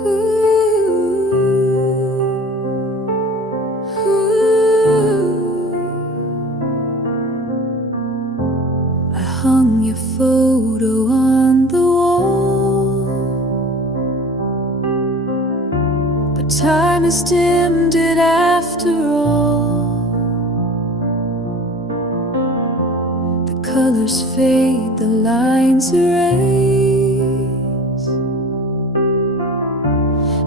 I hung your photo on the wall, but time has dimmed it after all. The colors fade, the lines erase,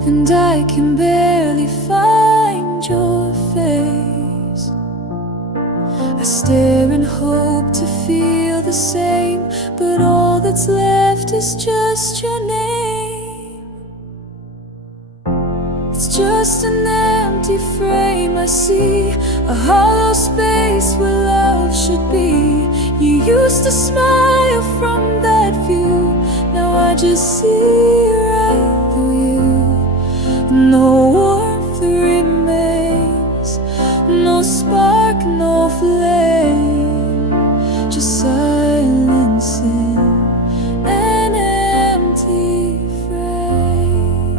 and I can barely find your face. I stare and hope to feel the same, but all that's left is just your name. It's just an empty frame. I see a hollow space where love should be. You used to smile from that view, now I just see right through you. No warmth remains, no spark, no flame, just silence in an empty frame.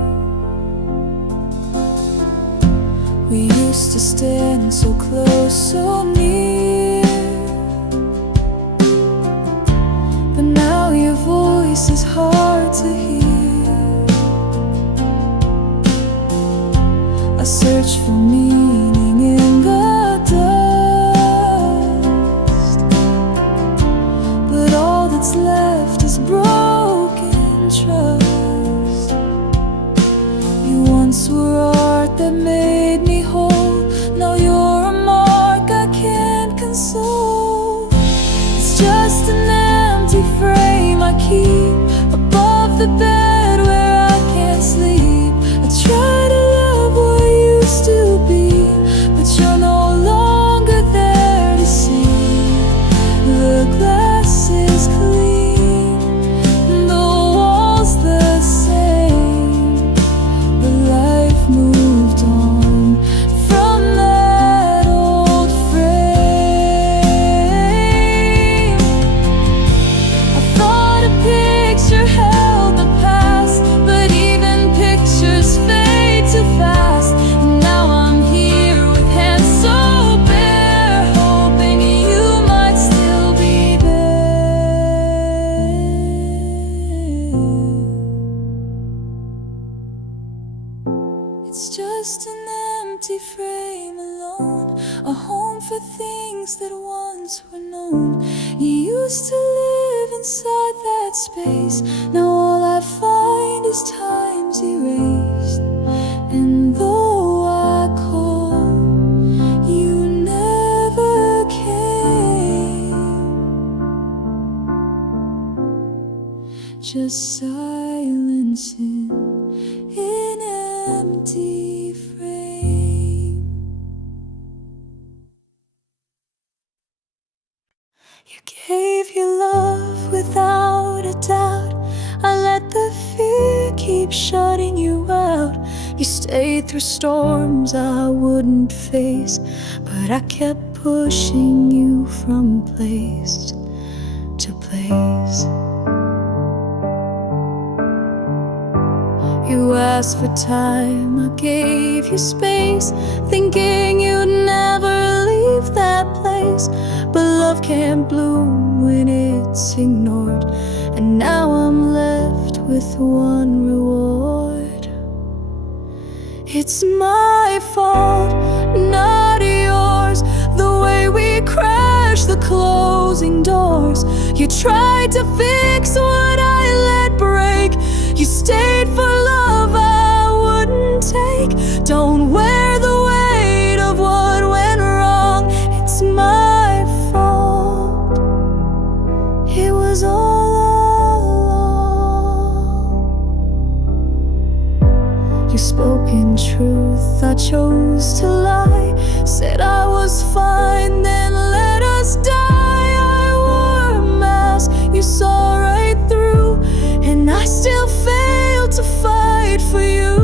We used to stand so close, so near, but now your voice is hard to hear. I search for meaning in the dust, but all that's left is broken trust. You once were art that made me whole, now you're a mark I can't console. It's just an empty frame I keep above the bed where I can't sleep. I try to love what used to be, but you're no longer there to see. The glass is clean, the walls the same, but life moved on from that old frame. I thought a picture held the past, but even pictures fade too fast. And now I'm here with hands so bare, hoping you might still be there. It's just an empty frame alone, a home for things that once were known. You used to live inside that space, now all I find is time's erased. And though I call, you never came, just silence in an empty frame. You gave your love without a doubt, I let the fear keep shutting you out. You stayed through storms I wouldn't face, but I kept pushing you from place to place. You asked for time, I gave you space, thinking you'd never leave that place. But love can't bloom when it's ignored, and now I'm left with one reward. It's my fault, not yours, the way we crashed the closing doors. You tried to fix what I let break, you stayed for love I wouldn't take. Don't wear the weight of what went wrong, it's my fault, it was all along. You spoke in truth, I chose to lie, said I was fine, then let us die. I wore a mask, you saw right through, and I still fail to fight for you.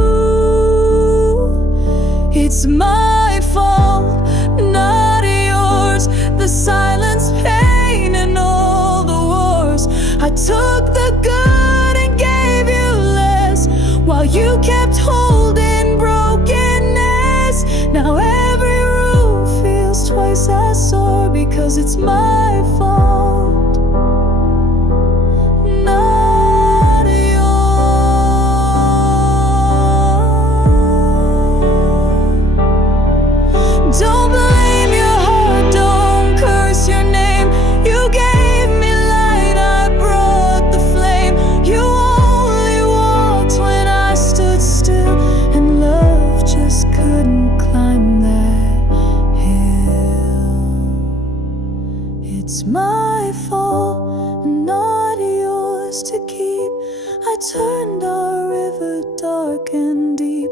It's my fault, not yours, the silence, pain, and all the wars. I took the good and gave you less, while you kept holding brokenness. Now every roof feels twice as sore because it's my fault, not yours. Don't blame your heart, don't curse your name. You gave me light, I brought the flame. You only walked when I stood still, and love just couldn't climb that hill. It's my fault, not yours to keep. I turned our river dark and deep.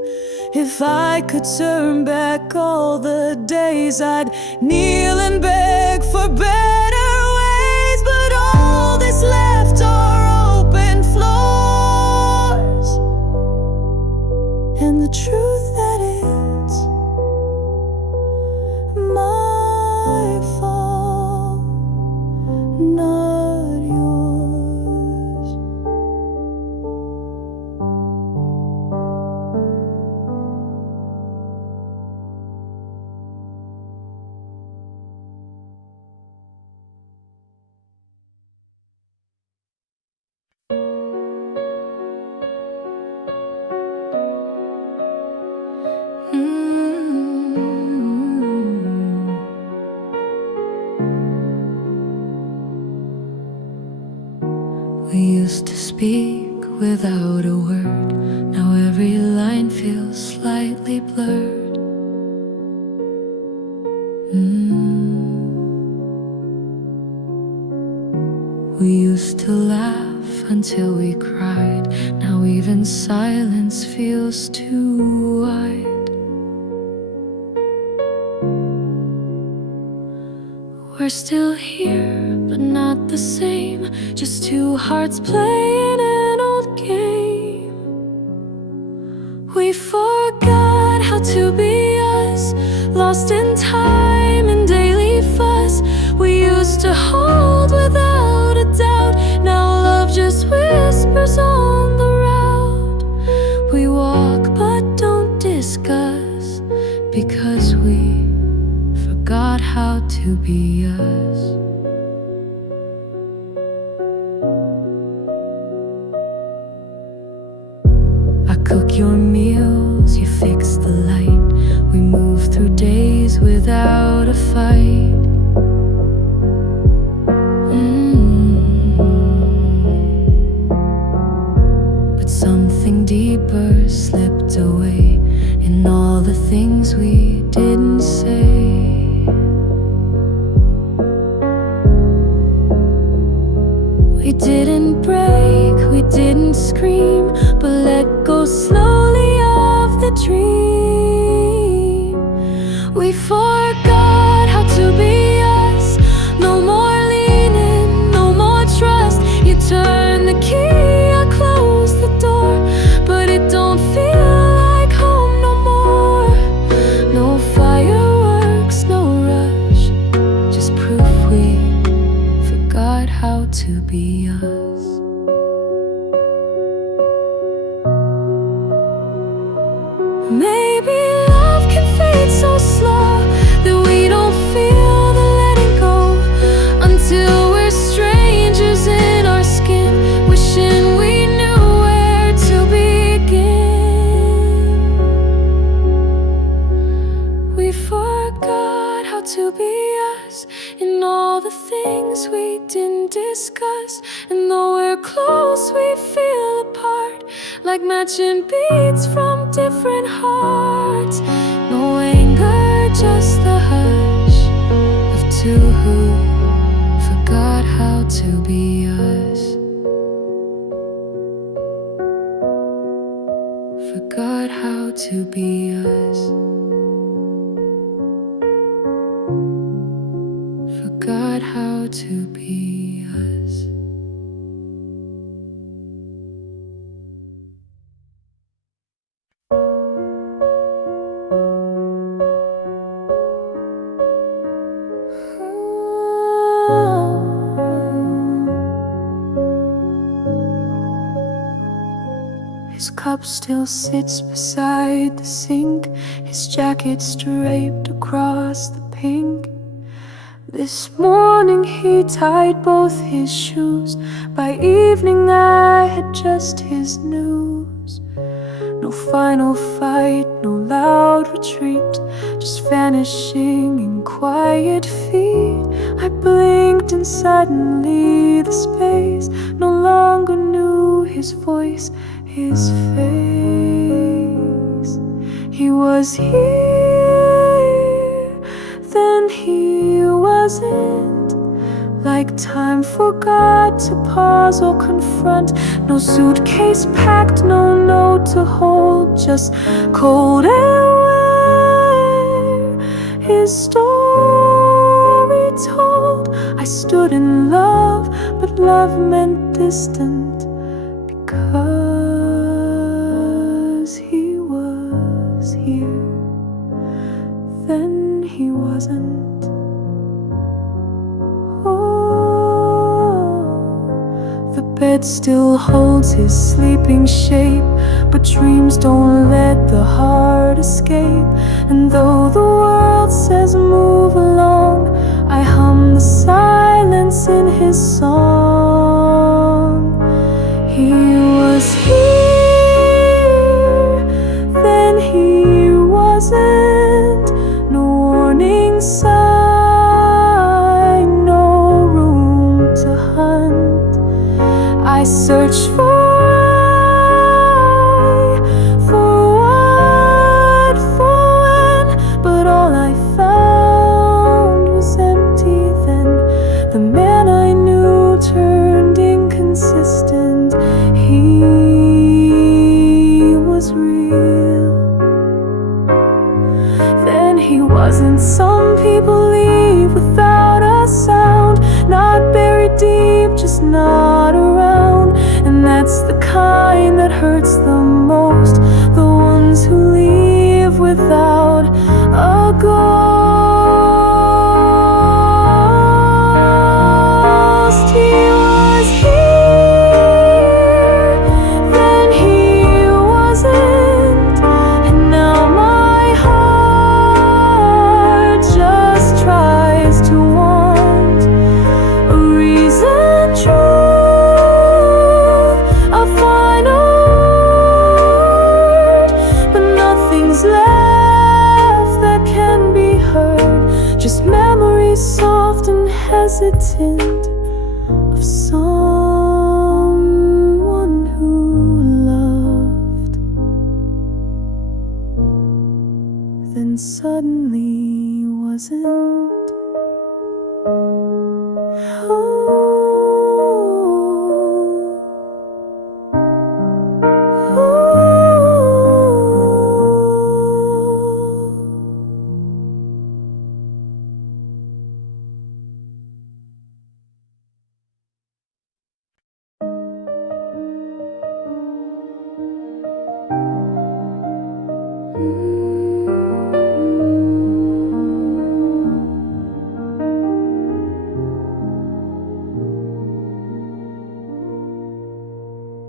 If I could turn back all the days, I'd kneel and beg for better ways. But all that's left are open floors, and the truth that it's my fault, not yours. We used to speak without a word. Now every line feels slightly blurred. We used to laugh until we cried. Now even silence feels too wide. We're still here, but not the same. Just two hearts playing an old game. We forgot how to be us, lost in time and daily fuss. We used to hold without a doubt. Now love just whispers on the route. We walk but don't discuss, because we forgot how to be us. I cook your meals, you fix the light. We move through days without a fight. But something deeper slipped away in all the things we didn't say. We didn't break, we didn't scream, but let go slowly of the dream. We forgot how to be us. No more leaning, no more trust. You turn the key, I close the door, but it don't feel like home no more. No fireworks, no rush, just proof we forgot how to be us. Maybe love can fade so slow that we don't feel the letting go, until we're strangers in our skin, wishing we knew where to begin. We forgot how to be us in all the things we didn't discuss. And though we're close, we feel apart, like matching beats from different hearts. No anger, just the hush of two who forgot how to be us. Forgot how to be us. Forgot how to be us. His cup still sits beside the sink, his jacket's draped across the pink. This morning he tied both his shoes. By evening I had just his news. No final fight, no loud retreat, just vanishing in quiet feet. I blinked and suddenly the space no longer knew his voice, his face. He was here, then he wasn't. Like time forgot to pause or confront. No suitcase packed, no note to hold, just cold air. His story told. I stood in love, but love meant distant, because he was here, then he wasn't. The bed still holds his sleeping shape, but dreams don't let the heart escape. And though the world says move along, I hum the silence in his song. He was here, then he wasn't. No warning sign, no room to hunt. I searched for why, for what, for when, but all I found was empty then. The man I knew turned inconsistent. He was real, then he wasn't. Some people leave without a sound, not buried deep, just not around. And that's the kind that hurts the most, the ones who leave without a ghost. He was here, then he wasn't. And now my heart just tries to want a reason, truth, a final word, but nothing's left that can be heard. Just memories soft and hesitant of someone who loved, then suddenly wasn't.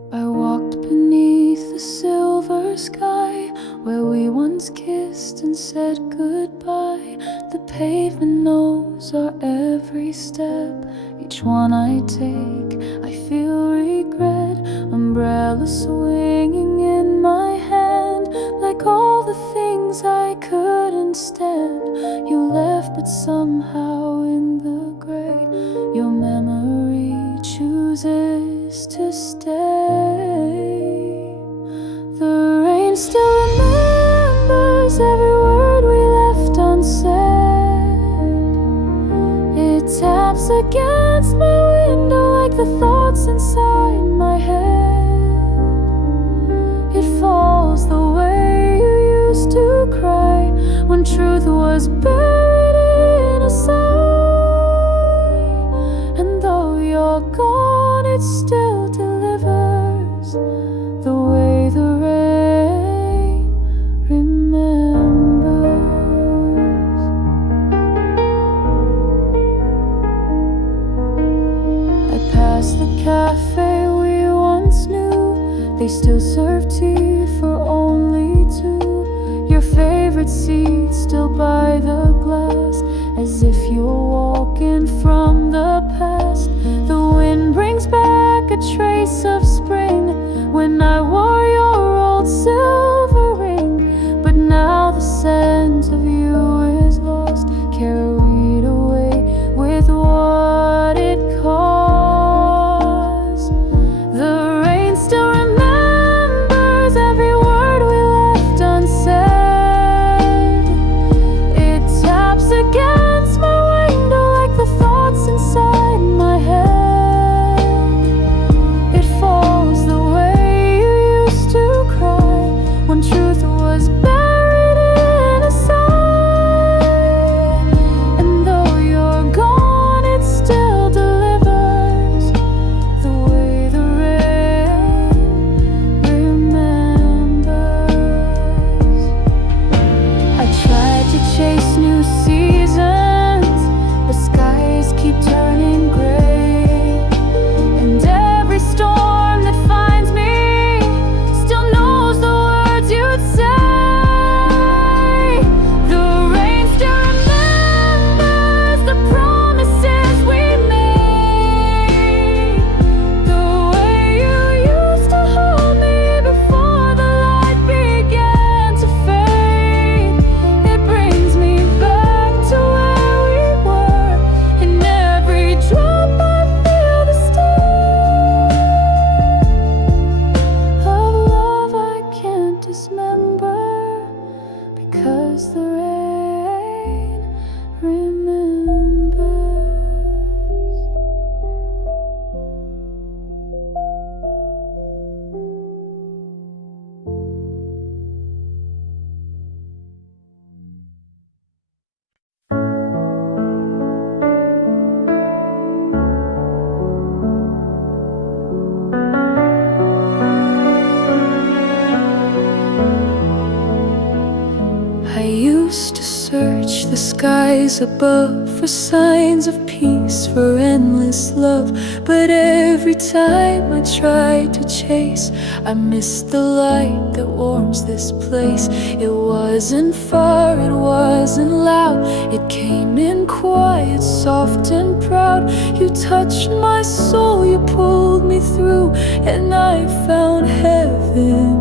I walked beneath the silver sky, where we once kissed and said goodbye. The pavement knows our every step. Each one I take, I feel regret. Umbrella swinging in my hand, like all the things I couldn't stand. You left, but somehow in the gray, your memory chooses to stay. The rain still remembers every word we left unsaid. It taps against my window like the thoughts inside my head. It falls the way you used to cry, when truth was buried in a sigh. And though you're gone, it still delivers the way the rain remembers. I passed the cafe we once knew. They still still serve tea for only two. Your favorite seat still by the glass, as if you're walking from the past. The wind brings back a trace of spring when I wore your old silver ring. But now the scent of you is lost, carried away with what it caused. The rain still remembers every word we left unsaid. It taps against my window like the thoughts inside my head. It falls the way you used to cry when truth was buried in a sigh. And though you're gone, it still delivers the way the rain remembers. I tried to chase new seasons, but skies keep turning gray. And every storm that finds me still knows the words you'd say. The rain still remembers the promises we made. The way you used to hold me before the light began to fade. It brings me back to where we were. In every drop I feel the sting of love I can't dismember, because the rain remembers. I used to search the skies above for signs of peace, for endless love. But every time I tried to chase, I missed the light that warms this place. It wasn't far, it wasn't loud. It came in quiet, soft and proud. You touched my soul, you pulled me through, and I found heaven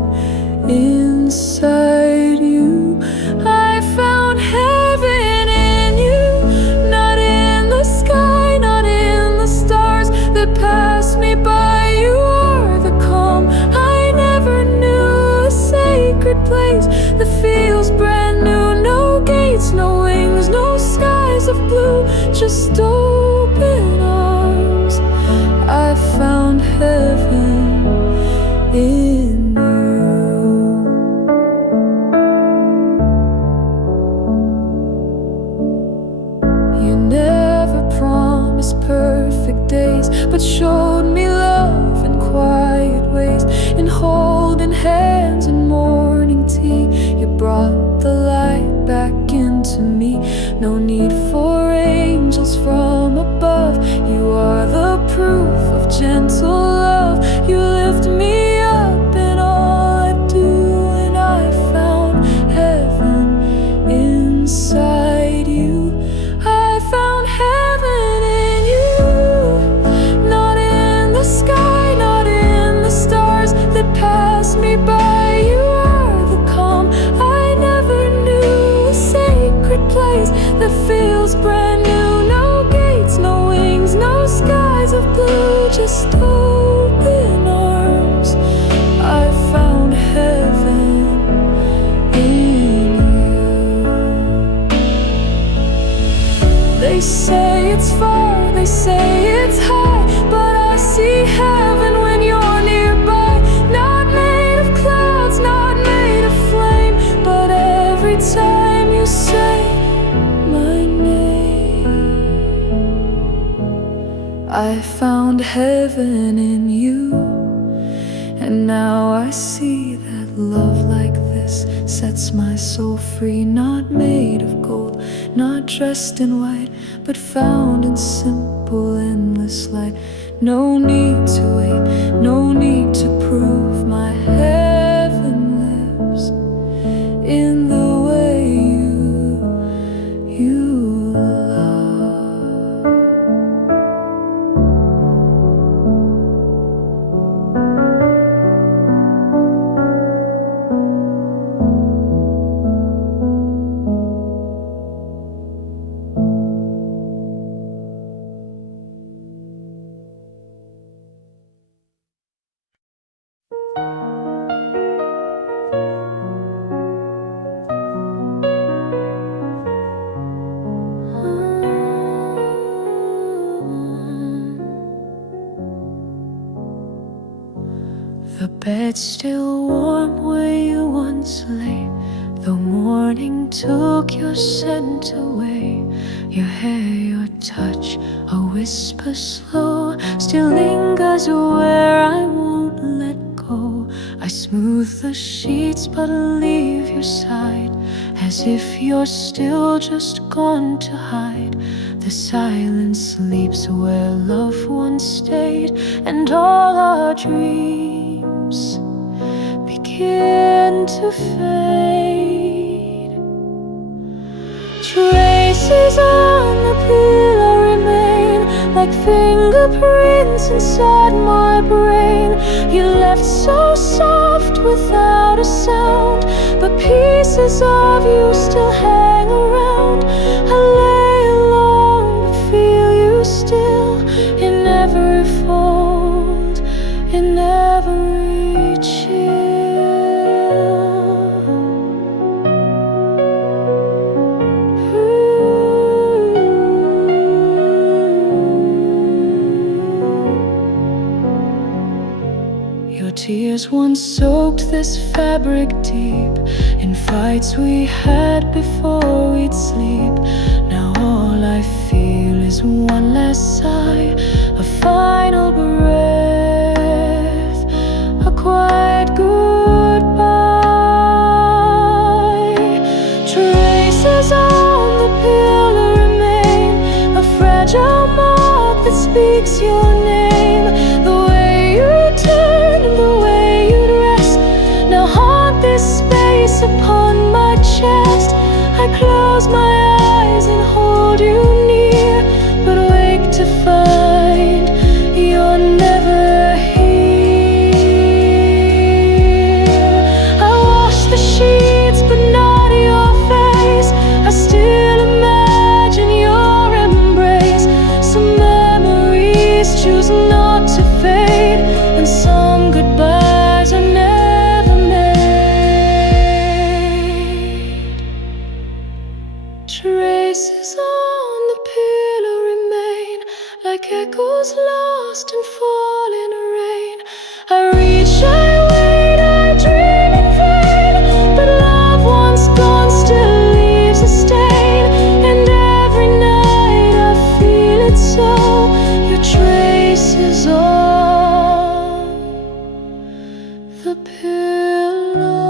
inside you. I found heaven in you, not in the sky, not in the stars that pass me by. You are the calm I never knew, a sacred place that feels brand new. No gates, no wings, no skies of blue, just open arms. I found heaven in you. Perfect days, but showed me love in quiet ways. In holding hands and morning tea, you brought the light back into me. No need for angels from above, you are the proof of gentle love. You lift me up in all I do, and I found heaven inside you. I found heaven in you, not in the sky, not in the stars that pass me by. You are the calm I never knew, a sacred place that feels brand new. No gates, no wings, no skies of blue, just open arms. I found heaven in you. They say it's far, they say it's high, but I see heaven when you're nearby. Not made of clouds, not made of flame, but every time you say my name, I found heaven in you. And now I see that love like this sets my soul free. Not made of gold, not dressed in white, but found in simple, endless light. No need to wait, no need to prove my head. it's still warm where you once lay. Though morning took your scent away, your hair, your touch, a whisper slow, still lingers where I won't let go. I smooth the sheets but leave your side, as if you're still just gone to hide. The silence sleeps where love once stayed, and all our dreams begin to fade. Traces on the pillow remain, like fingerprints inside my brain. You left so soft without a sound, but pieces of you still hang around. I lay alone but feel you still, in every fold, in every chill. Your tears once soaked this fabric deep, in fights we had before we'd sleep. Now all I feel is one last sigh, a final breath, a quiet goodbye. Traces on the pillow remain, a fragile mark that speaks your name. The way you turn and the way you'd rest now haunt this space upon my chest. I close my eyes and hold you near, but wake to find you're never here. I wash the sheets but not your face, I still imagine your embrace. Some memories choose not to fade, and some goodbyes are never made. Traces on the pillow remain, like echoes lost in falling rain. I reach, I wait, I dream in vain, but love once gone still leaves a stain. And every night I feel it so, your traces on the pillow.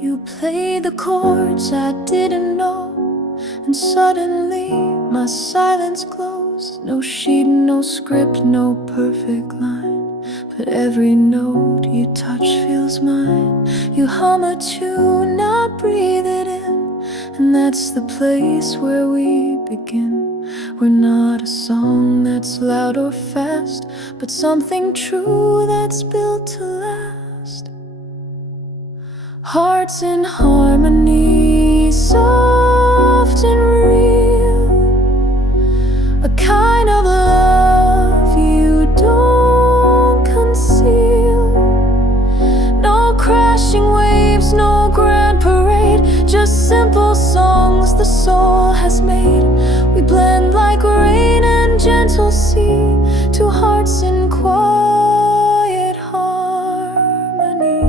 You played the chords I didn't know, and suddenly my silence glows. No sheet, no script, no perfect line, but every note you touch feels mine. You hum a tune, I breathe it in, and that's the place where we begin. We're not a song that's loud or fast, but something true that's built to last. Hearts in harmony, soft and real, a kind of love you don't conceal. No crashing waves, no grand parade, just simple songs the soul has made. We blend like rain and gentle sea, two hearts in quiet harmony.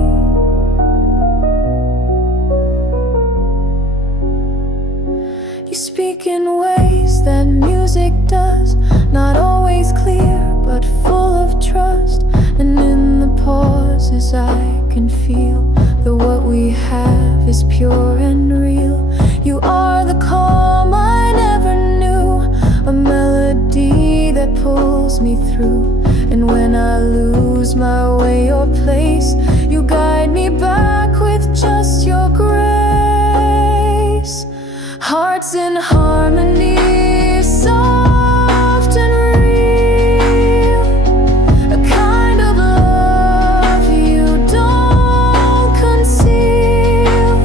You speak in ways that music does, not always clear, but full of trust. And in the pauses I can feel that what we have is pure and real. You are the calm I never knew, a melody that pulls me through. And when I lose my way or place, you guide me back with just your grace. Hearts in harmony, soft and real, a kind of love you don't conceal.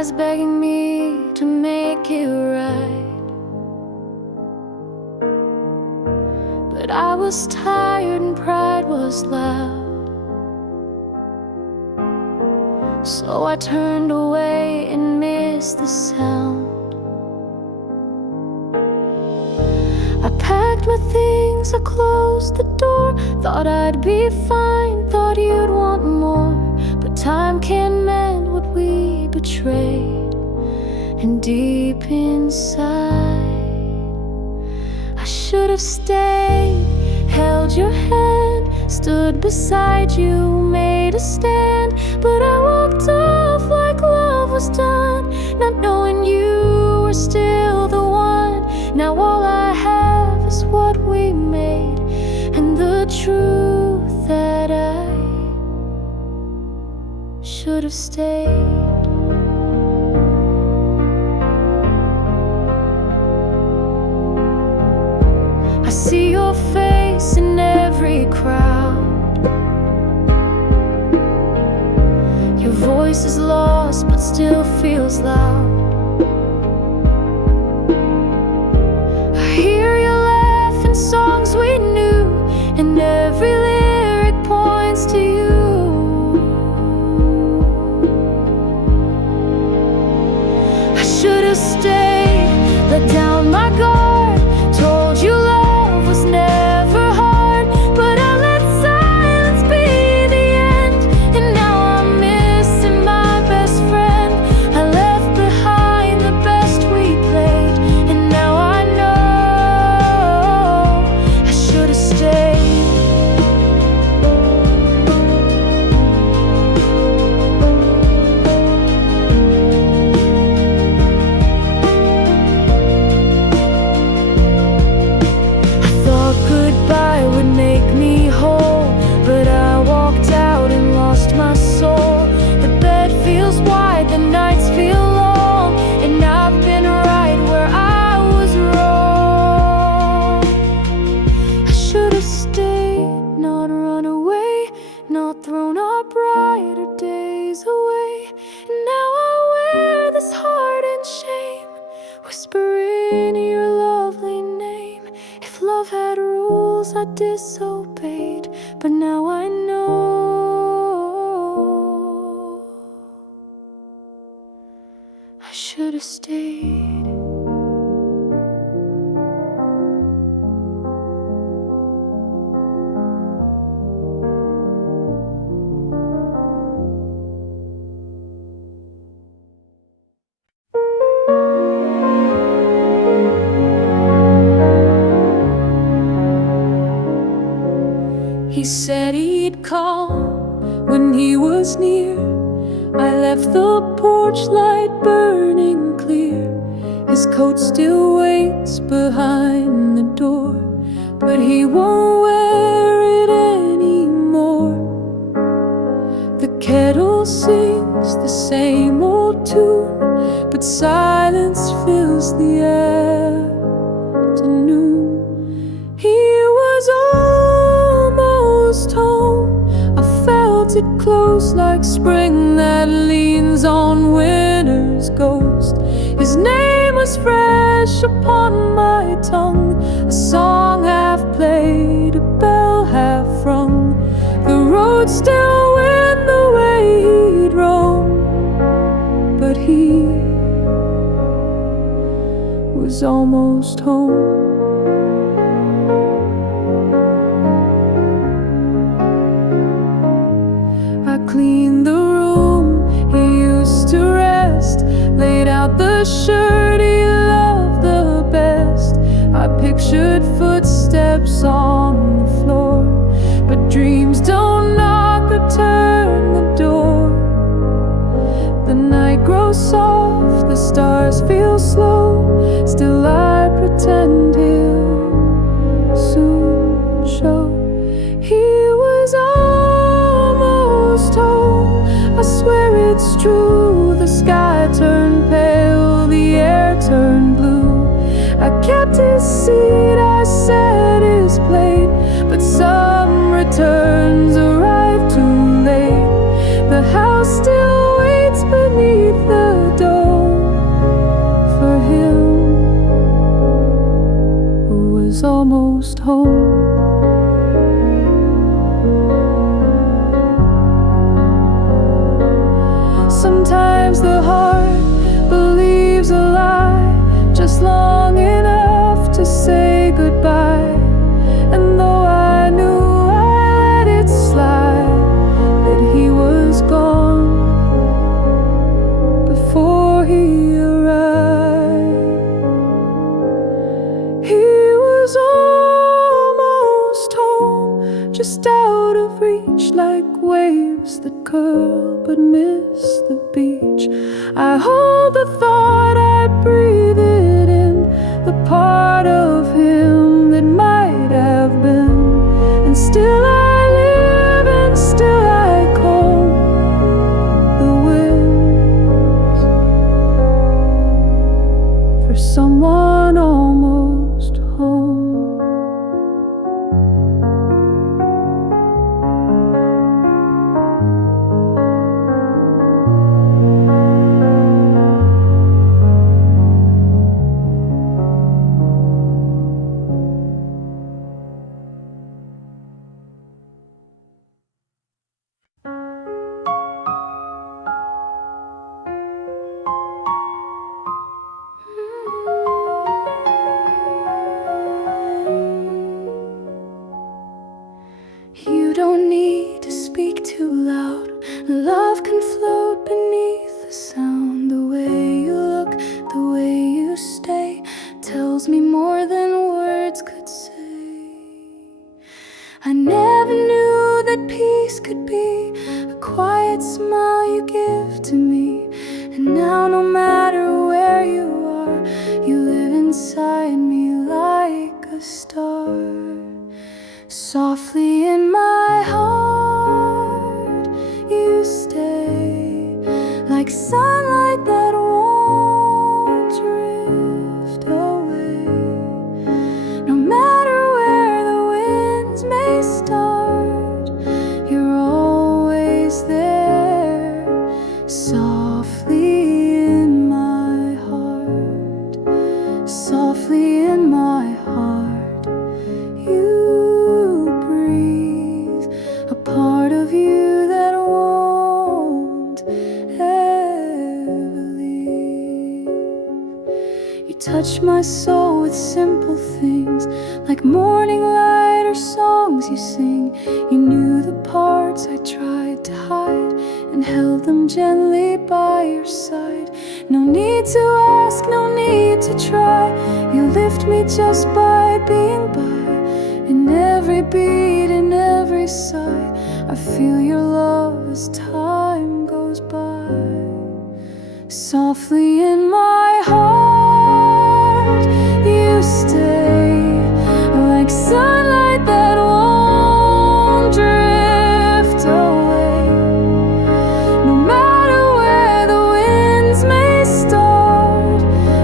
eyes begging me to make it right. But I was tired and pride was loud, so I turned away and missed the sound. I packed my things, I closed the door. Thought I'd be fine, thought you'd want more. But time can't mend what we betrayed. And deep inside, I should have stayed, held your hand, stood beside you, made a stand. But I walked off like love was done, not knowing you were still the one. Now all I have is what we made, and the truth that I should have stayed. I see your face in every crowd. Your voice is lost but still feels loud. I hear you laugh in songs we knew, and every lyric points to you. I should have stayed, let down my guard, told you love was never hard. But I let silence be the end, and now I'm missing my best friend. I left behind the best we played, and now I know I should have stayed. Goodbye would make me whole, but I walked out and lost my soul. The bed feels wide, the nights feel long, and I've been right where I was wrong. I should have stayed, not run away, not thrown our brighter days away. And now I wear this heart in shame, whispering your lovely name. If love had rules, I disobeyed, but now I know I should have stayed. He said he'd come when he was near. I left the porch light burning clear. His coat still waits behind the door, but he won't wear it anymore. The kettle sings the same old tune, but silence fills the afternoon. He was almost home. I felt it close like spring that leans on winter's ghost. His name was fresh upon my tongue, a song half played, a bell half rung. The road still went the way he'd roam, but he was almost home. I cleaned the room he used to rest, laid out the shirt he loved the best. I pictured footsteps on the floor, but dreams don't knock or turn the door. The night grows soft, the stars feel slow, still I pretend he'll soon show. He was almost home, I swear it's true. The sky turned pale, the air turned blue. I kept his seat, I set his plate, but some returns arrived too late. The house still waits beneath the door. just long enough to say goodbye. And though I knew I let it slide, that he was gone before he arrived. He was almost home, just out of reach, like waves that curl but miss the beach. I hold the thought, I breathe it in, the part of him that might have been. And still I live, and still I call the winds for someone almost home. You don't need to speak too loud. Love can float beneath the sound. The way you look, the way you stay, tells me more than words could say. I never knew that peace could be a quiet smile you give to me. And now no matter where you are, you live inside me like a star. Softly in my heart you stay, like sunlight that won't drift away. No matter where the winds may start, you're always there. Softly in my heart, softly in my heart, you a part of you that won't ever leave. You touch my soul with simple things, like morning light or songs you sing. You knew the parts I tried to hide, and held them gently by your side. No need to ask, no need to try. You lift me just by being by. In every beat, in every sigh, I feel your love as time goes by. Softly in my heart you stay, like sunlight that won't drift away. No matter where the winds may start,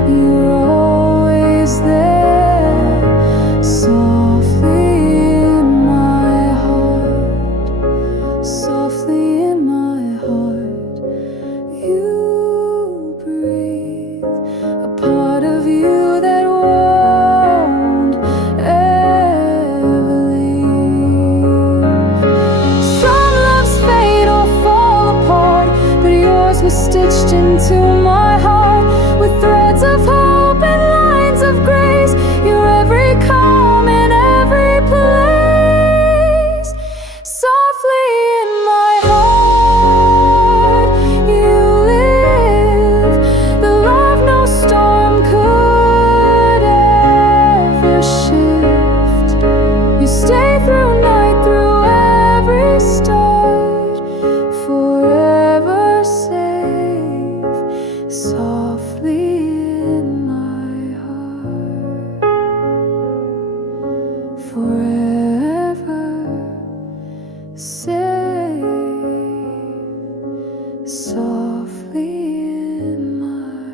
you're always there. Softly in my heart, softly in my heart, you breathe, a part of you that won't ever leave. Some loves fade or fall apart, but yours was stitched into my heart with threads of hope and lines of grace. You're every calm in every place. Softly in my heart you live, the love no storm could ever shift. You stay through night, through every start, forever safe. Softly in my heart, forever safe. Softly in my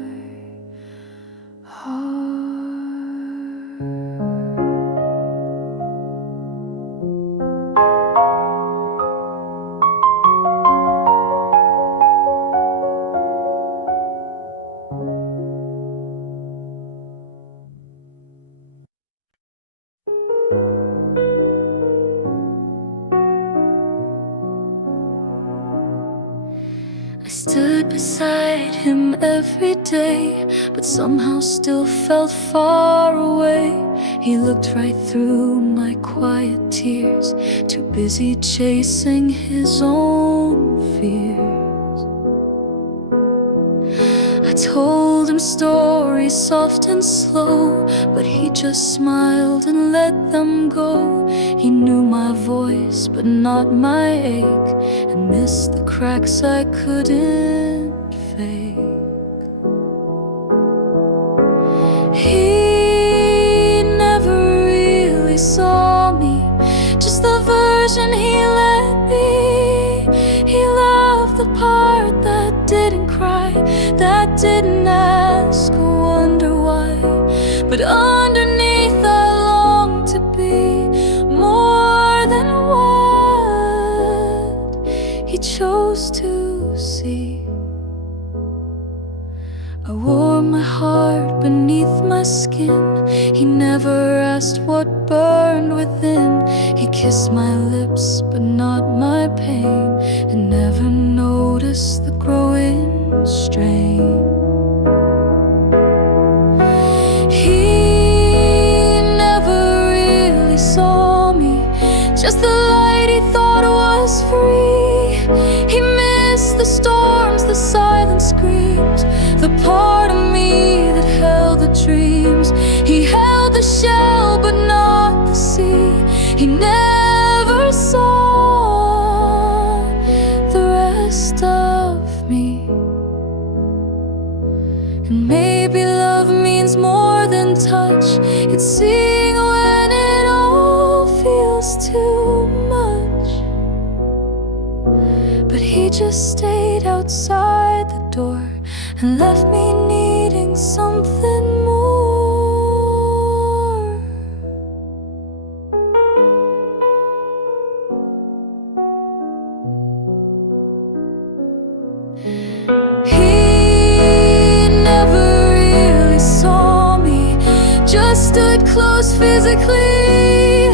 heart. stood beside him every day, but somehow still felt far away. He looked right through my quiet tears, too busy chasing his own fears. I told him stories soft and slow, but he just smiled and let them go. He knew my voice, but not my ache, and missed the cracks I couldn't fake. He never really saw me, just the version he let be. He loved the part that didn't cry, that didn't ask or wonder why. But underneath I longed to be more than what he chose to see. I wore my heart beneath my skin. He never asked what burned within. He kissed my lips but not my pain, and never noticed the growing strain. He never really saw me, just the light he thought was free. He missed the storms, the silent screams, the part of me that held the dreams. He held the shell but not the sea. He never saw the rest of me. And maybe love means more than touch. It's seeing when it all feels too much. But he just stayed outside the door and left me needing something more. He never really saw me, just stood close physically.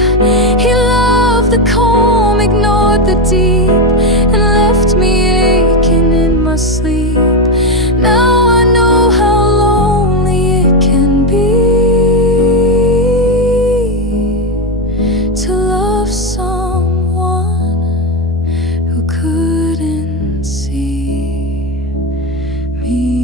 He loved the calm, ignored the deep, and left me aching in my sleep. Now I know how lonely it can be to love someone who couldn't see me.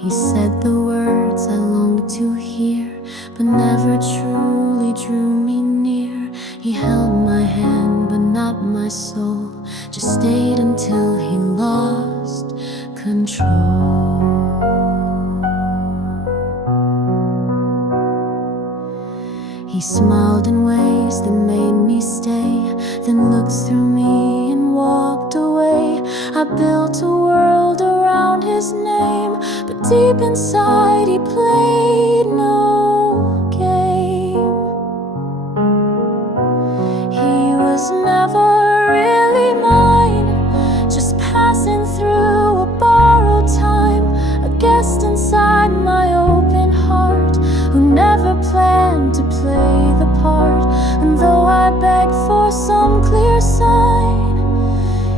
He said the words I longed to hear, but never truly drew me near. He held my hand, but not my soul, just stayed until he lost control. He smiled in ways that made me stay, then looked through me and walked away. I built a world around his name, but deep inside he played no game. He was never really mine, just passing through a borrowed time, a guest inside my open heart, who never planned to play the part. And though I begged for some clear sign,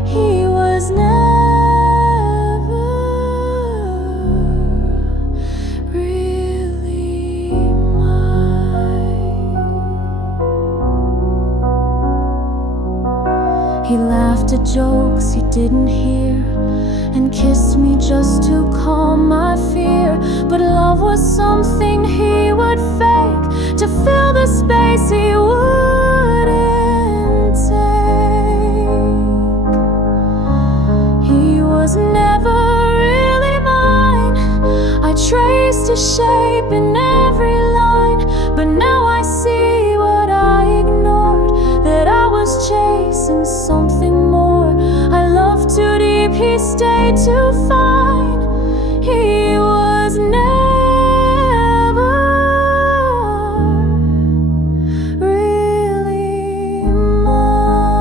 he was never really mine. He laughed at jokes he didn't hear, and kissed me just to calm my fear. But love was something he would fake to fill the space he wouldn't take. He was never really mine. I traced his shape in every line, but now I see what I ignored, that I was chasing something more. I loved too deep, he stayed to find he was never really mine.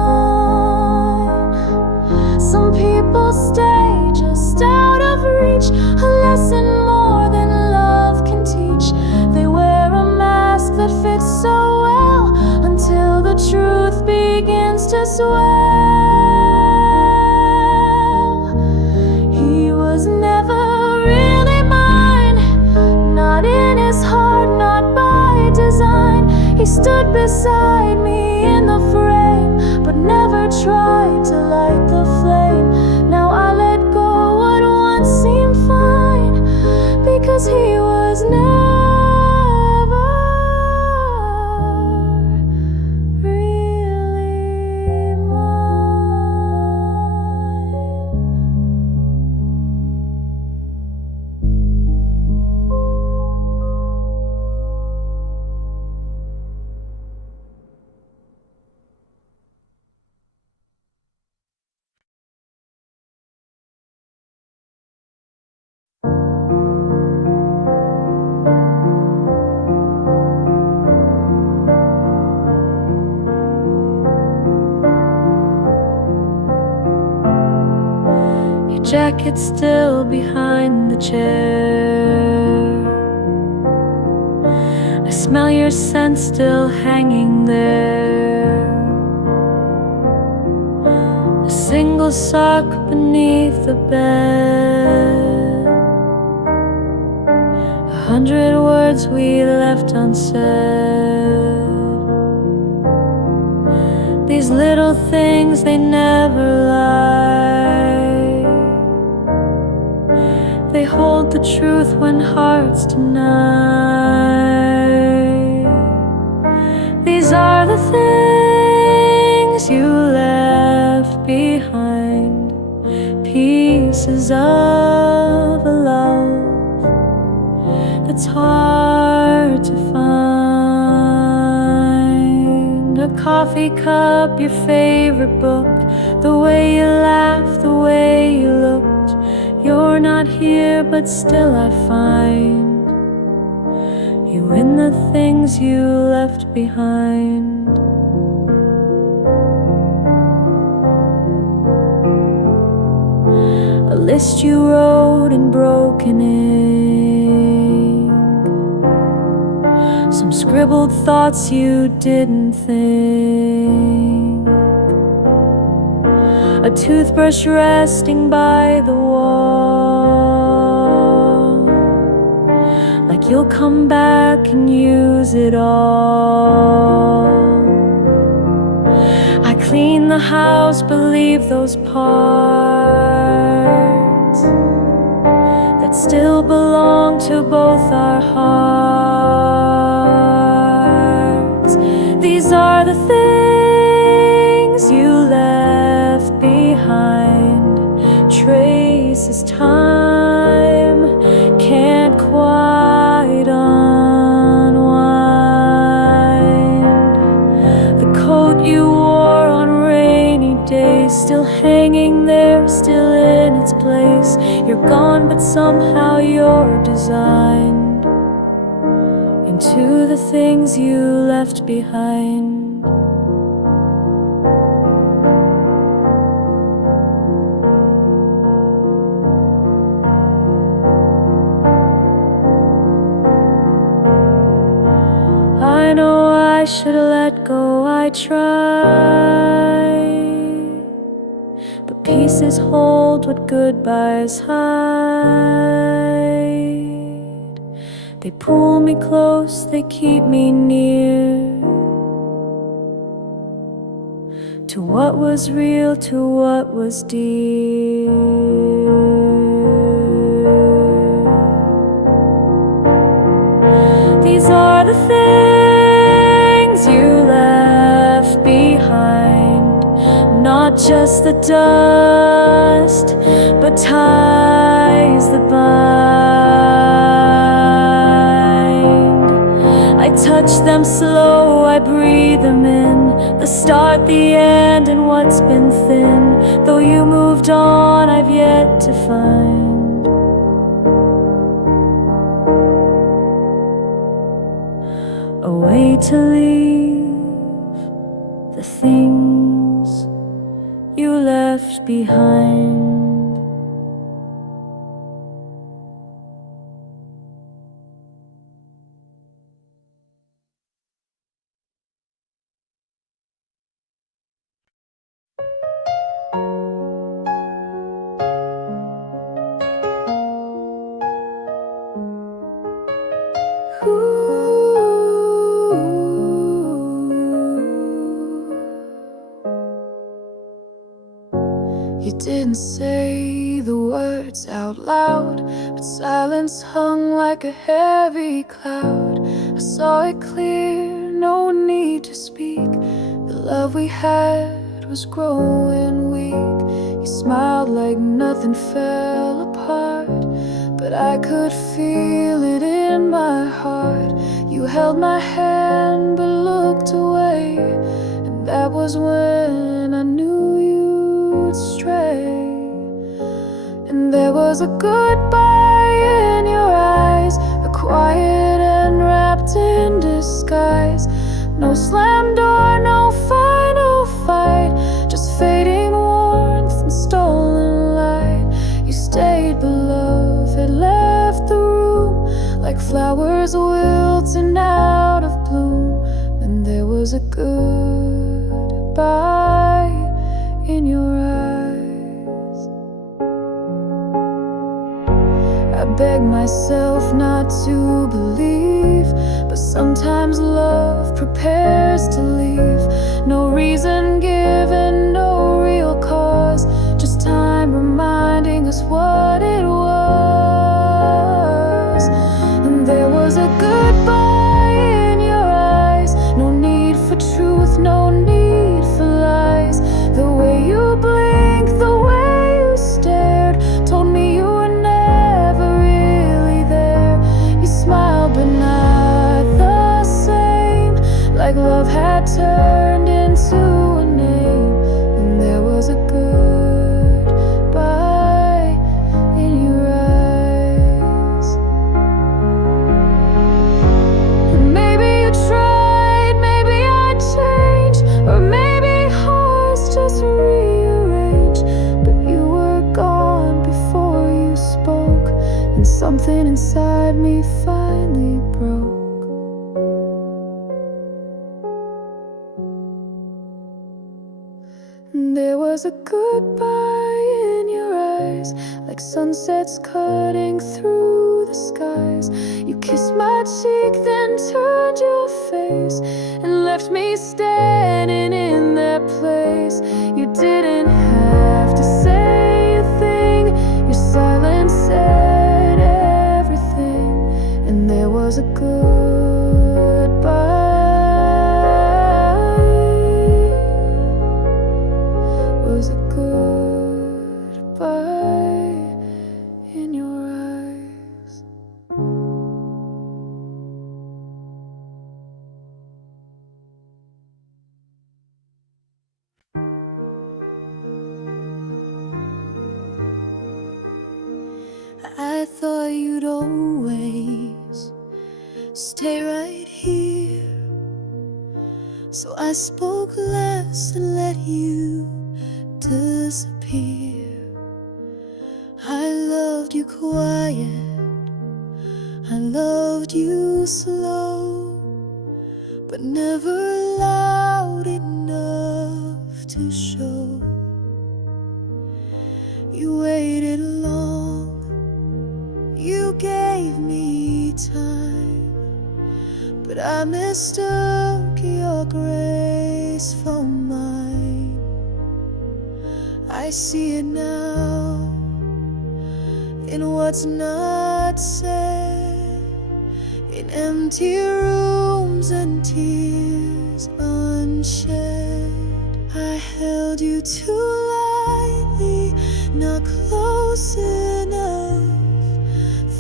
Some people stay just out of reach, a lesson more than love can teach. They wear a mask that fits so well until the truth begins to swell. He was never really mine, not in his heart, not by design. He stood beside me in the frame, but never tried to light the flame. Now I let go what once seemed fine, because he was never really mine. Your jacket's still behind the chair. I smell your scent still hanging there. A single sock beneath the bed. 100 words we left unsaid. These little things, they never lie. They hold the truth when hearts deny. These are the things you left behind, pieces of a love that's hard to find. A coffee cup, your favorite book, the way you laughed, the way you looked. You're not here, but still I find you in the things you left behind. A list you wrote in broken ink, some scribbled thoughts you didn't think, a toothbrush resting by the wall, like you'll come back and use it all. I clean the house, but leave those parts that still belong to both our hearts. These are the things you left behind, traces time can't quite unwind. The coat you wore on rainy days, still hanging there, still in its place. You're gone, but somehow you're designed into the things you left behind. I know I should've let go, I tried, but pieces hold what goodbyes hide. They pull me close, they keep me near, to what was real, to what was dear. These are the things you left behind, not just the dust, but ties that bind. I touch them slow, I breathe them in, the start, the end, and what's been thin. Though you moved on, I've tried to find a way to leave the things you left behind. You didn't say the words out loud, but silence hung like a heavy cloud. I saw it clear, no need to speak. The love we had was growing weak. You smiled like nothing fell apart, but I could feel it in my heart. You held my hand but looked away, and that was when I knew you'd stray. And there was a goodbye in your eyes, a quiet and wrapped in disguise. No slam door, no final fight, just fading warmth and stolen light. You stayed, beloved, left the room like flowers wilting out of bloom. And there was a goodbye in your eyes. I beg myself not to believe, but sometimes love prepares to leave. No reason given, no real cause, just time reminding us what it was. And there was a goodbye in your eyes, no need for truth, no need for lies. The way you blinked, the way you stared, told me you were never really there. You smiled but not the same, like love had turned into a name. And there was a goodbye in your eyes. Maybe you tried, maybe I changed, or maybe hearts just rearranged. But you were gone before you spoke, and something inside me finally broke. And there was a goodbye in your eyes, like sunsets cutting through the skies. You kissed my cheek, then turned your face, and left me standing in that place. You didn't have to say a thing, your silence said everything. And there was a goodbye, was a goodbye in your eyes. I thought you'd always stay right here, so I spoke less and let you disappear. I loved you quiet, I loved you slow, but never loud enough to show. You waited long, you gave me time, but I mistook your grace for mine. I see it now in what's not said, in empty rooms and tears unshed. I held you too lightly, not close enough.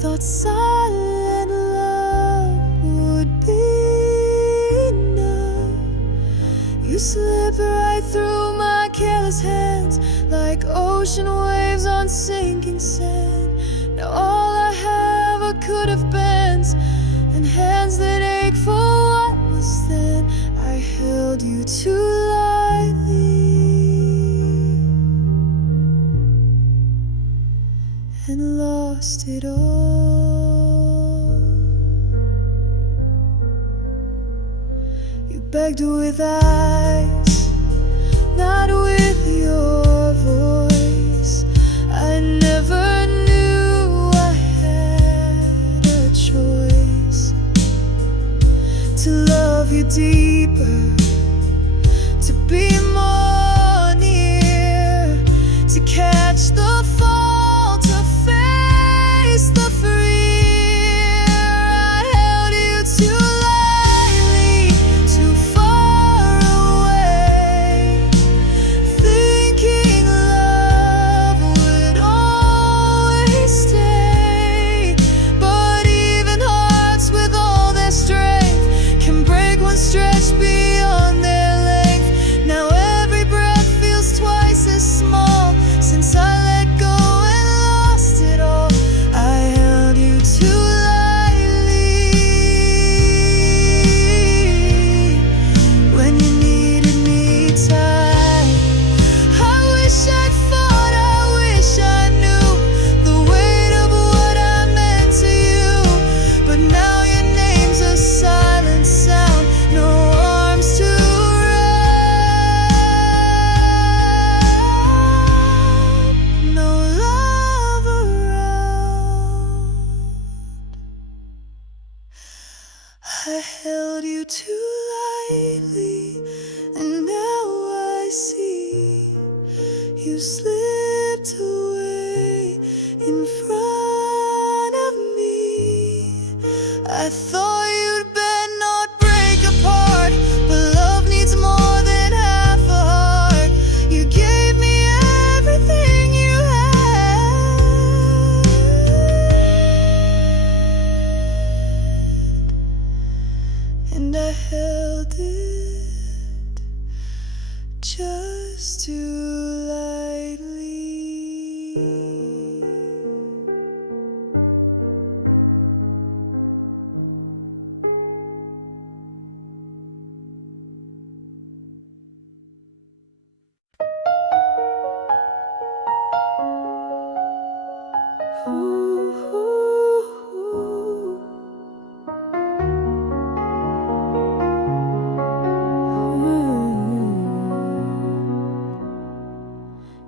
Thought silent love would be enough. You slipped right through my careless hands, like ocean waves on sinking sand. Now all I have are could have beens, and hands that ache for what was then. I held you too lightly and lost it all. You begged with eyes, not with your voice. I never knew I had a choice to love you deeper, to be more near, to catch the fall, to face the fear. I held you too lightly, too far away, thinking love would always stay. But even hearts with all their strength can break when stretched beyond their length. Now every breath feels twice as small since I let go and lost it all. I held you too lightly when you needed me tight. I wish I'd fought, I wish I knew the weight of what I meant to you. But now your name's a silent sound, no arms to wrap, no love around. I held you too lightly, and now I see you slipped away in front of me. I thought you'd bend, not break apart, but love needs more than half a heart. You gave me everything you had, and I held it just too lightly.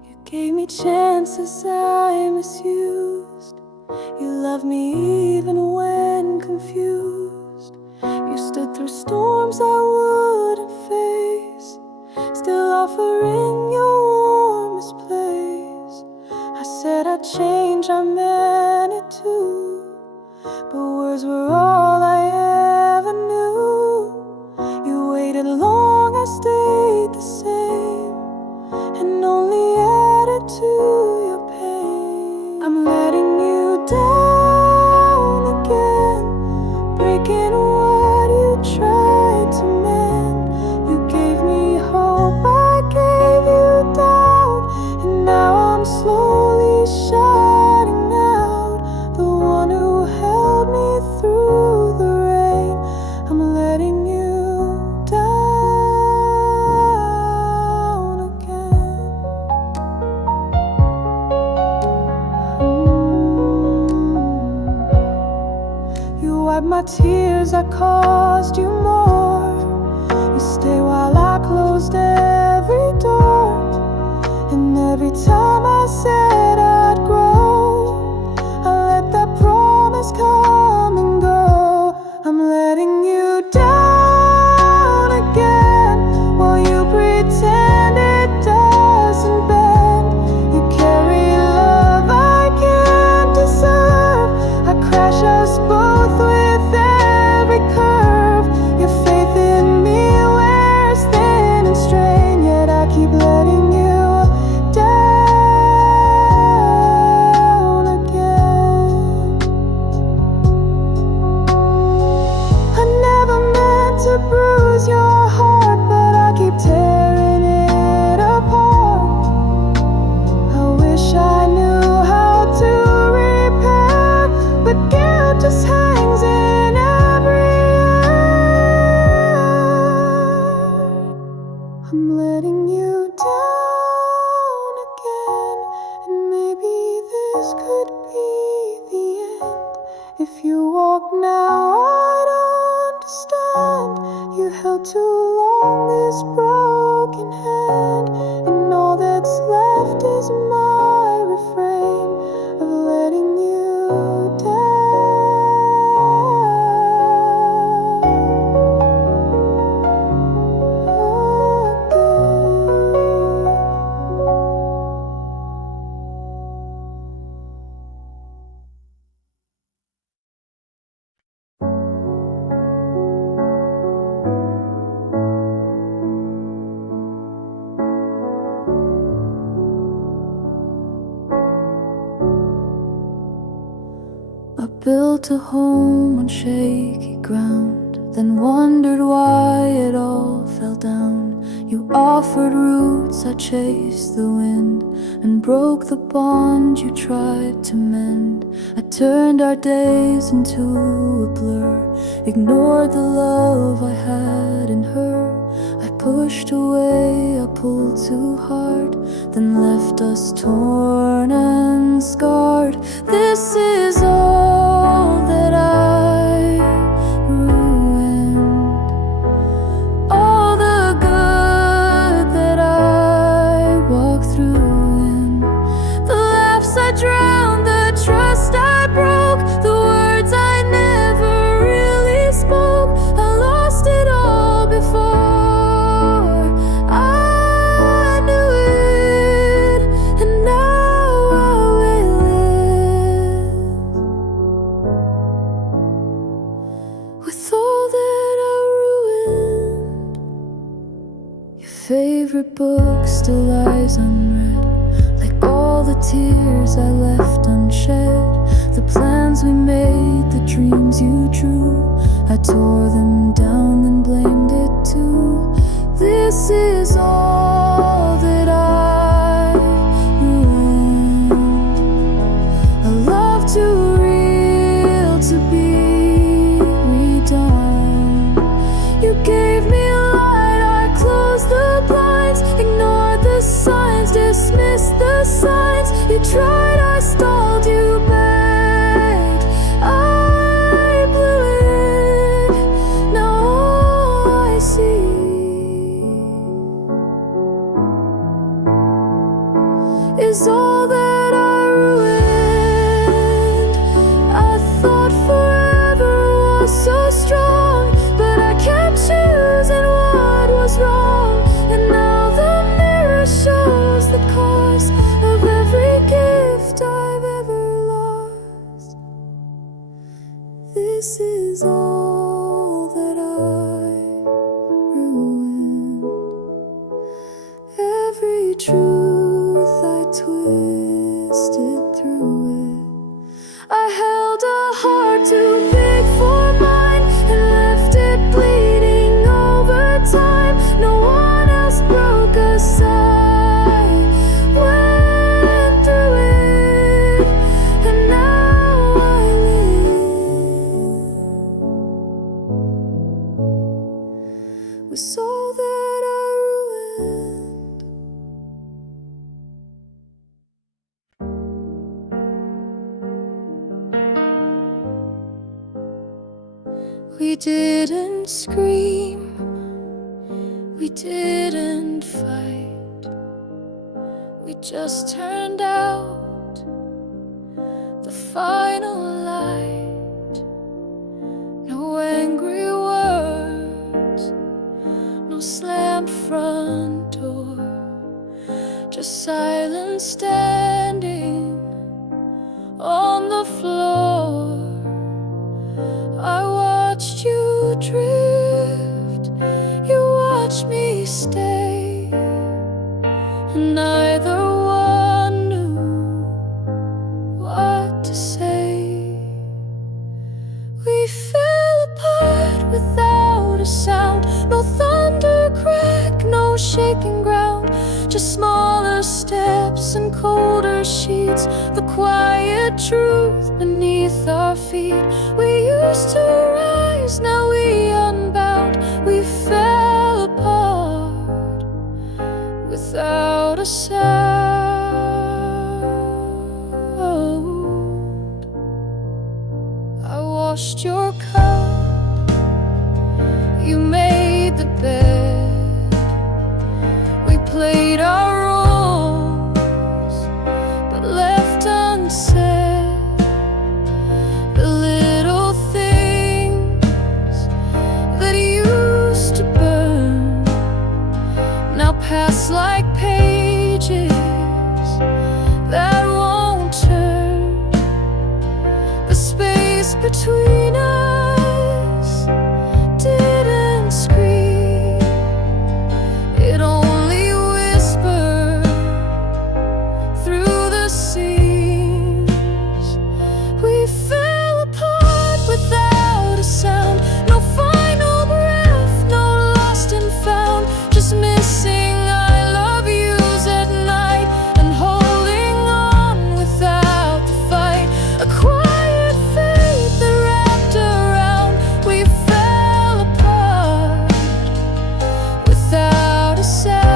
You gave me chances I misused. You loved me even when confused. You stood through storms I wouldn't face, still offering your warmest place. I said I'd change, I meant it too, but words were all I ever knew. You waited long, I stayed the same, and only added to your pain. I'm letting you down again, breaking what you tried to mend. You gave me hope, I gave you doubt, and now I'm slowly shutting out. The one who held me through the rain, I'm letting you down again. You wiped my tears, I caused you more. You stay while I closed every door, and every time I said I'd grow, I let that promise come and go. I'm letting you down again while you pretend it doesn't bend. You carry love I can't deserve. I crash us both with every curve. Your faith in me wears thin and strained, yet I keep letting you down. Now I don't understand. You held too long this broken hand, and all that's left is my refrain of letting you down. I built a home on shaky ground, then wondered why it all fell down. You offered roots, I chased the wind, and broke the bond you tried to mend. I turned our days into a blur, ignored the love I had in her. I pushed away, I pulled too hard, then left us torn and scarred. This is all that I ruined, all the good that I walked through in, the laughs I drowned, the trust I broke, the words I never really spoke. I lost it all before I knew it, and now I will live with all that I ruined. Your favorite book still lies unread, like all the tears I left unshed. The plans we made, the dreams you drew, I tore them down and blamed it too. This is all that I ruined. A love too real to be redone. You gave me light, I closed the blinds, ignored the signs, dismissed the signs. You tried, I stalled, you begged, I blew it. Now all I see is all that I ruined. I thought forever was so strong, but I kept choosing what was wrong. And now the mirror shows the cost of every gift I've ever lost. This is all that I ruined. Every truth I twisted through it. I held a heart too big for mine and left it bleeding over time. No one else broke us, I went through it, and now I live with all that I ruined. We didn't scream, we didn't fight, we just turned out the final light. No angry words, no slammed front door, just silence standing on the floor. I watched you drift, you watched me stay, and neither one knew what to say. We fell apart without a sound, no thunder crack, no shaking ground, just smaller steps and colder sheets, the quiet truth beneath our feet. We used to rise, now we unbound. We fell apart without a sound. I washed your cup, you made the bed, we played our roles, but left unsaid the little things that used to burn now pass like pages that won't turn. The space between us didn't scream, it only whispered through the seams. We fell apart without a sound, no final breath, no lost and found, just missing I love yous at night and holding on without the fight. A quiet fate that wrapped around, we fell apart without a sound.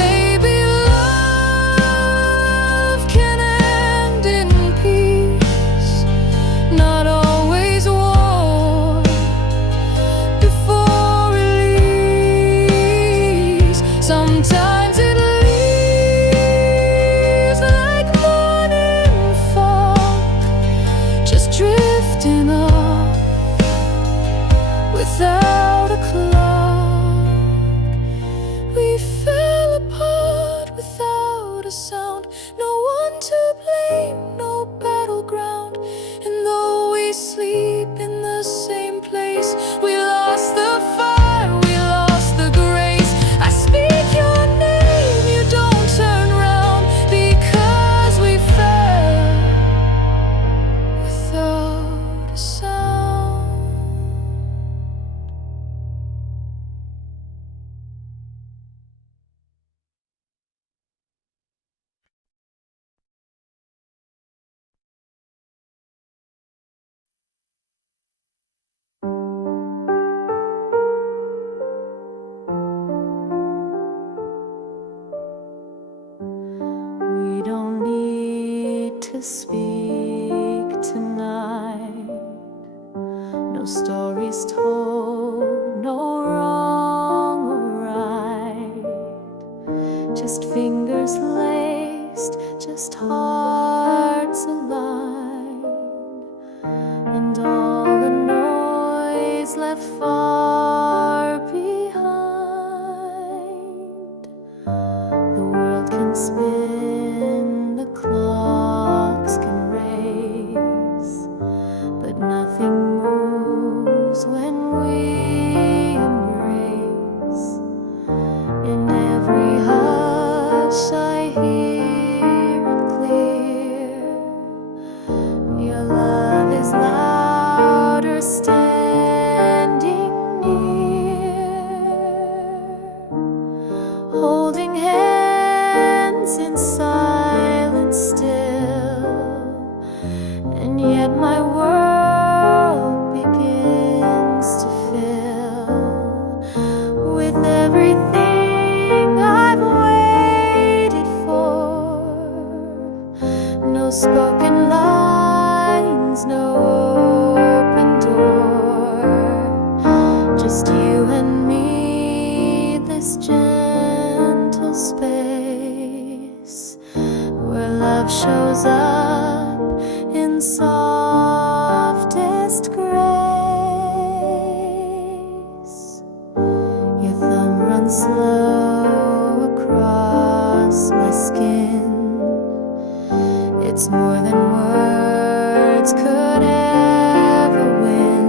Maybe love can end in peace, not always war. Before release, sometimes it leaves like morning fog, just drifting off without a clock. We fell apart without a sound, no one to blame, no battleground. And though we sleep in the same place, we lost the fire, we lost the grace. I speak your name, you don't turn round, because we fell without a sound. We don't need to speak tonight, no stories told, no wrong or right, just fingers laced, just hearts aligned, and all the noise left far behind. The world can spin, the clocks can race, but nothing moves when we embrace. In every hush I hear it clear, your love is louder standing near, holding hands in silence still, and yet my world begins to fill with everything I've waited for. No spoken lines, no open door, just you and me, this gentle space where love shows up in softest grace. Your thumb runs slow across my skin, it's more than words could ever win.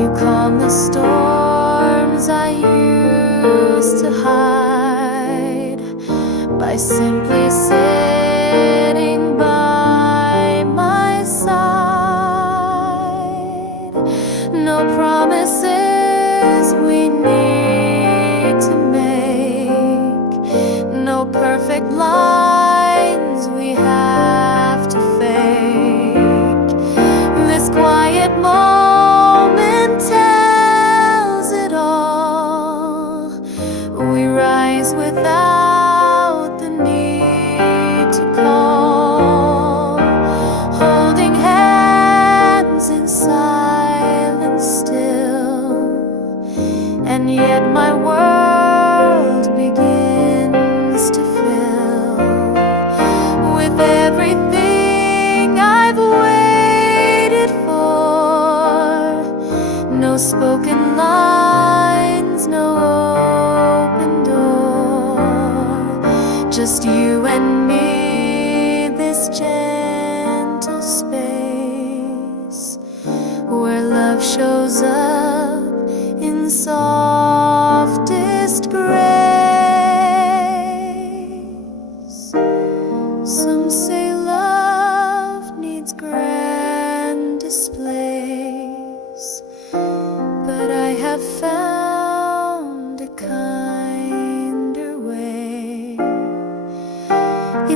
You calm the storms I used to hide by simply sitting by my side. No promises we need to make, no perfect lines we have to fake. This quiet moment tells it all. We rise without the need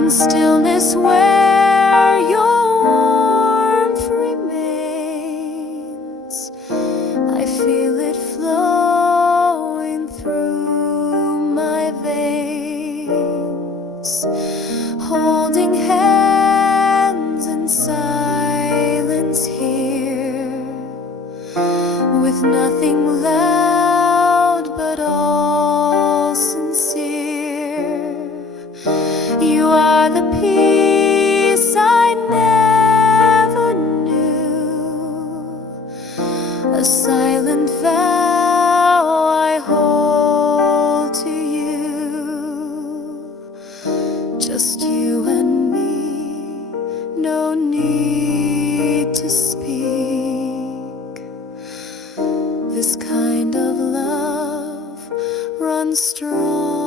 in stillness where your warmth remains. I feel it flowing through my veins, holding hands in silence here, with nothing loud but all sincere. You are the peace I never knew, a silent vow I hold to you. Just you and me, no need to speak. This kind of love runs strong.